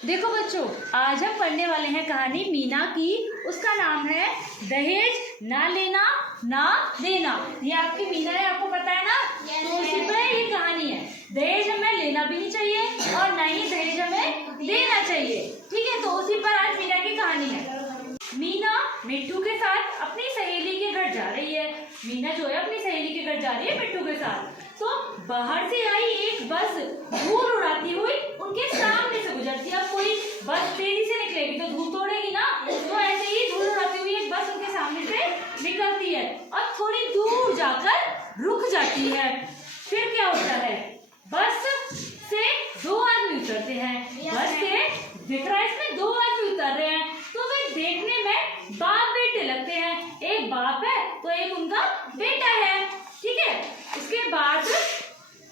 देखो बच्चों, आज हम पढ़ने वाले हैं कहानी मीना की। उसका नाम है दहेज ना लेना ना देना। ये आपकी मीना है, आपको पता है ना। तो उसी पर ये कहानी है। दहेज हमें लेना भी नहीं चाहिए और ना ही दहेज हमें देना चाहिए। ठीक है, तो उसी पर आज मीना की कहानी है। मीना मिट्टू के साथ अपनी सहेली के घर जा रही है। मीना जो है अपनी सहेली के घर जा रही है मिट्टू के साथ। तो बाहर से आई एक बस धूल उड़ाती हुई उनके सामने से गुजरती है। अब कोई बस तेजी से निकलेगी तो धूल तोड़ेगी ना, तो ऐसे ही धूल उड़ाती हुई एक बस उनके सामने से निकलती है और थोड़ी दूर जाकर रुक जाती है। फिर क्या होता है, बस से दो आदमी उतरते हैं। बस से दिख रहा है इसमें दो आदमी उतर रहे हैं, तो वे देखने में बाप बेटे लगते हैं। एक बाप है तो एक उनका बेटा है। ठीक है, उसके बाद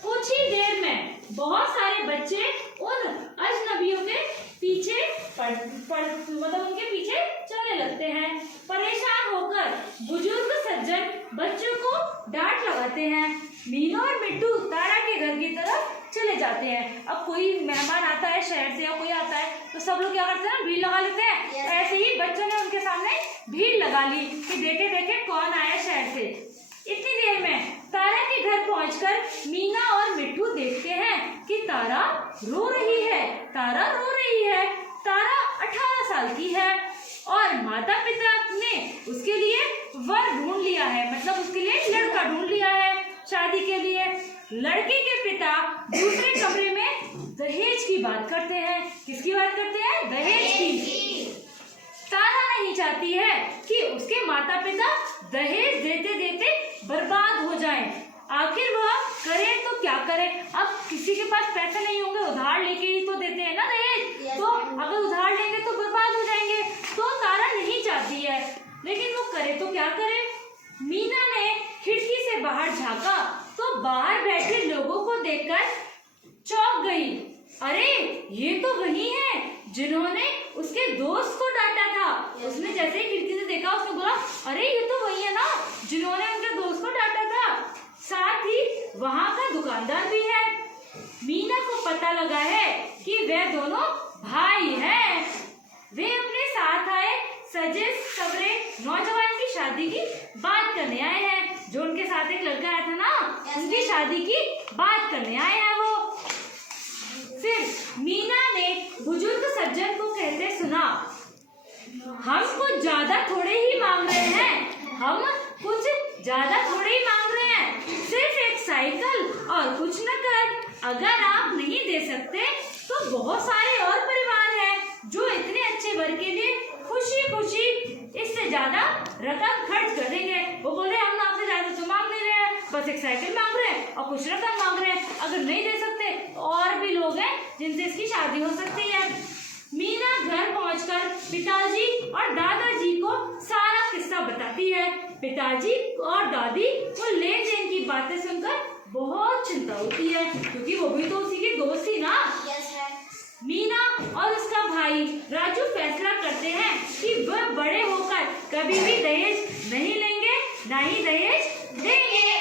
कुछ ही देर में बहुत सारे बच्चे उन अजनबियों के पीछे मतलब उनके पीछे चलने लगते हैं। परेशान होकर बुजुर्ग सज्जन बच्चों को डांट लगाते हैं। मीना और मिट्टू तारा के घर की तरफ चले जाते हैं। अब कोई मेहमान आता है शहर से या कोई आता है तो सब लोग क्या करते हैं, भीड़ लगा लेते हैं। ऐसे ही बच्चों ने उनके सामने भीड़ लगा ली कि देखे देखे कौन आया शहर से। इतनी देर में तारा के घर पहुंचकर मीना और मिट्टू देखते हैं कि तारा रो रही है। तारा रो रही है। तारा 18 साल की है और माता पिता ने उसके लिए वर ढूंढ लिया है, मतलब उसके लिए लड़का ढूंढ लिया है शादी के लिए। लड़के के पिता दूसरे कमरे में दहेज की बात करते हैं। किसकी बात करते हैं? दहेज की। तारा नहीं चाहती है कि उसके माता पिता दहेज देते देते बर्बाद हो जाएं। आखिर वह करे तो क्या करे। अब किसी के पास पैसे नहीं होंगे, उधार लेके ही तो देते हैं ना दहेज। तो अगर उधार लेंगे तो बर्बाद हो जाएंगे। तो तारा नहीं चाहती है, लेकिन वो करे तो क्या करे। मीना ने खिड़की से बाहर झांका तो बाहर बैठे लोगों को देखकर चौंक गई। अरे ये तो वही है जिन्होंने उसके दोस्त को डांटा था। उसने जैसे ही खिड़की से देखा उसने बोला, अरे ये तो वही है ना जिन्होंने उनके दोस्त को डांटा था। साथ ही वहाँ का दुकानदार भी है। मीना को पता लगा है कि वे दोनों भाई हैं। वे अपने साथ आए सजे सवरे नौजवान की शादी की बात करने आए हैं। जो उनके साथ एक लड़का आया था ना, उनकी शादी की बात करने आए हैं वो। फिर मीना ने बुजुर्ग सज्जन को कहते सुना, हम कुछ ज्यादा थोड़े ही मांग रहे हैं। हम कुछ ज्यादा थोड़े ही मांग रहे हैं, सिर्फ एक साइकिल और कुछ नकद। अगर आप नहीं दे सकते तो बहुत सारे और परिवार हैं जो इतने अच्छे वर के लिए खुशी खुशी इससे ज्यादा रकम खर्च कर देंगे। वो बोल रहे हम आपसे ज्यादा तो मांग नहीं रहे हैं, बस एक साइकिल मांग रहे हैं और कुछ रकम मांग रहे हैं। अगर नहीं दे सकते तो और भी लोग हैं जिनसे इसकी शादी हो सकती है। मीना घर पहुंचकर पिताजी और दादाजी को सारा किस्सा बताती है। पिताजी और दादी को लेन देन की बातें सुनकर बहुत चिंता होती है, क्योंकि वो भी तो उसी की दोस्त थी ना। मीना और उसका भाई राजू फैसला करते हैं कि वह बड़े होकर कभी भी दहेज नहीं लेंगे, ना ही दहेज देंगे।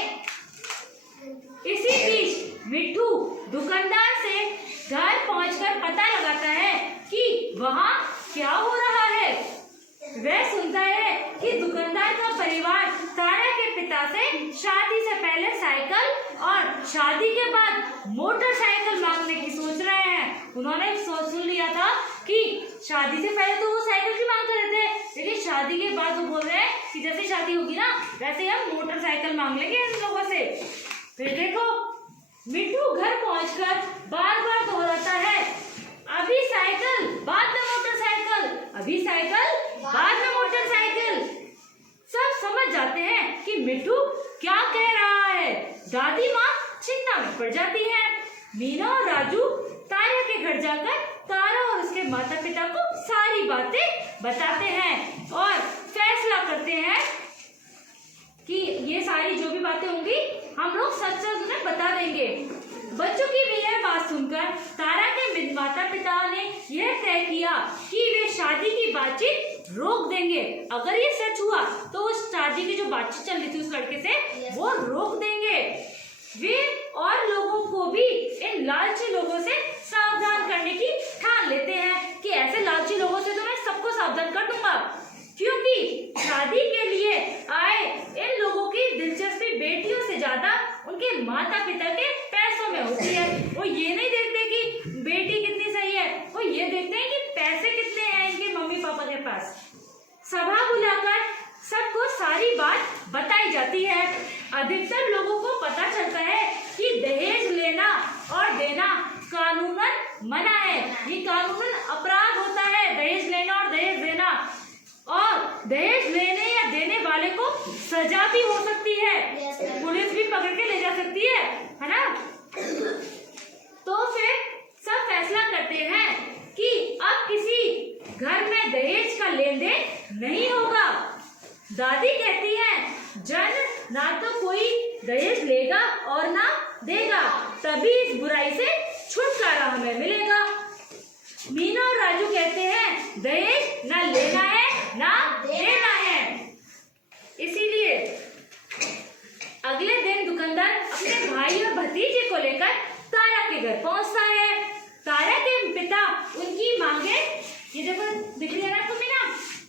इसी बीच मिट्टू दुकानदार से घर पहुंचकर पता लगाता है कि वहाँ क्या हो रहा है। वह सुनता है कि दुकानदार का परिवार तारा के पिता से शादी से पहले साइकिल और शादी के बाद मोटरसाइकिल मांगने की सोच रहे हैं। उन्होंने सुन लिया था कि शादी से पहले तो वो साइकिल की मांग कर रहे थे, लेकिन शादी के बाद वो बोल रहे हैं कि जैसे शादी होगी ना वैसे हम मोटरसाइकिल मांग लेंगे इन लोगों से। फिर देखो मिट्टू घर पहुंचकर बार बार दोहराता है, अभी साइकिल बाद में मोटरसाइकिल, अभी साइकिल बाद में मोटरसाइकिल। सब समझ जाते हैं कि मिट्टू क्या कह रहा है। दादी माँ चिंता में पड़ जाती है। मीना और राजू तारा के घर जाकर तारा और उसके माता पिता को सारी बातें बताते हैं और फैसला करते हैं कि ये सारी जो भी बातें होंगी हम लोग सच सच उन्हें बता देंगे। बच्चों की भी यह बात सुनकर तारा के माता पिता ने यह तय किया कि वे शादी की बातचीत रोक देंगे। अगर ये सच हुआ तो उस शादी की जो बातचीत चल रही थी उस लड़के से वो रोक देंगे। वे और लोगों को भी इन लालची लोगों से सावधान करने की ठान लेते हैं। सजा भी हो सकती है, पुलिस भी पकड़ के ले जा सकती है ना। तो फिर सब फैसला करते हैं कि अब किसी घर में दहेज का लेन देन नहीं होगा। दादी कहती है जन ना तो कोई दहेज लेगा और ना देगा, तभी इस बुराई से छुटकारा हमें मिलेगा। मीना और राजू कहते हैं दहेज ना लेना है ना देना है। इसीलिए अगले दिन दुकानदार अपने भाई और भतीजे को लेकर तारा के घर पहुंचता है। तारा के पिता उनकी मांगे, ये देखो दिख रही है ना आपको मीना?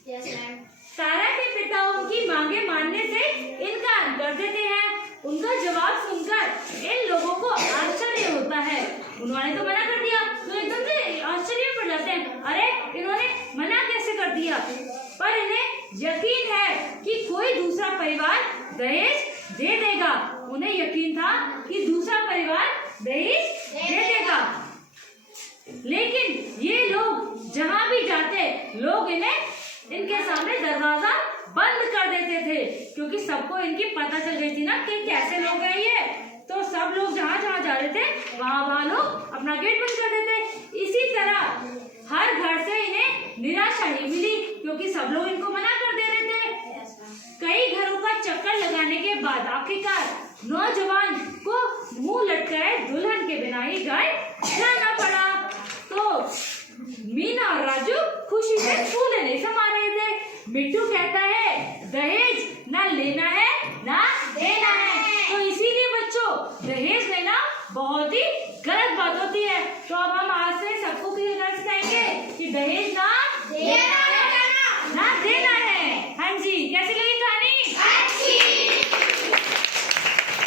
Yes ma'am. तारा के पिता उनकी मांगे मानने से इनकार कर देते हैं। उनका जवाब सुनकर इन लोगों को आश्चर्य होता है। उन्होंने तो मना कर दिया, तो एकदम से आश्चर्य में पड़ जाते हैं, अरे इन्होंने मना कैसे कर दिया। पर इन्हें यकीन है कि कोई दूसरा परिवार दहेज दे देगा। उन्हें यकीन था कि दूसरा परिवार दहेज दे देगा। लेकिन ये लोग जहाँ भी जाते, लोग इनके सामने दरवाजा बंद कर देते थे, क्योंकि सबको इनकी पता चल गई थी ना कि कैसे लोग हैं ये। तो सब लोग जहाँ जहाँ जा रहे थे वहाँ लोग अपना गेट बंद कर देते। इसी तरह हर घर से इन्हें निराशा ही मिली, क्योंकि सब लोग इनको मना कर दे रहे थे। कई घरों का चक्कर लगाने के बाद आखिरकार नौजवान को मुंह लटकाए दुल्हन के बिना ही घर जाना पड़ा। तो मीना और राजू खुशी से फूले नहीं समा रहे थे। मिट्टू कहता है दहेज ना लेना है ना देना है। तो इसीलिए बच्चों दहेज लेना बहुत ही गलत बात होती है। तो अब हम आज से सबको क्लियर सिखाएंगे कि दहेज ना देना है ना देना है। हाँ जी, कैसे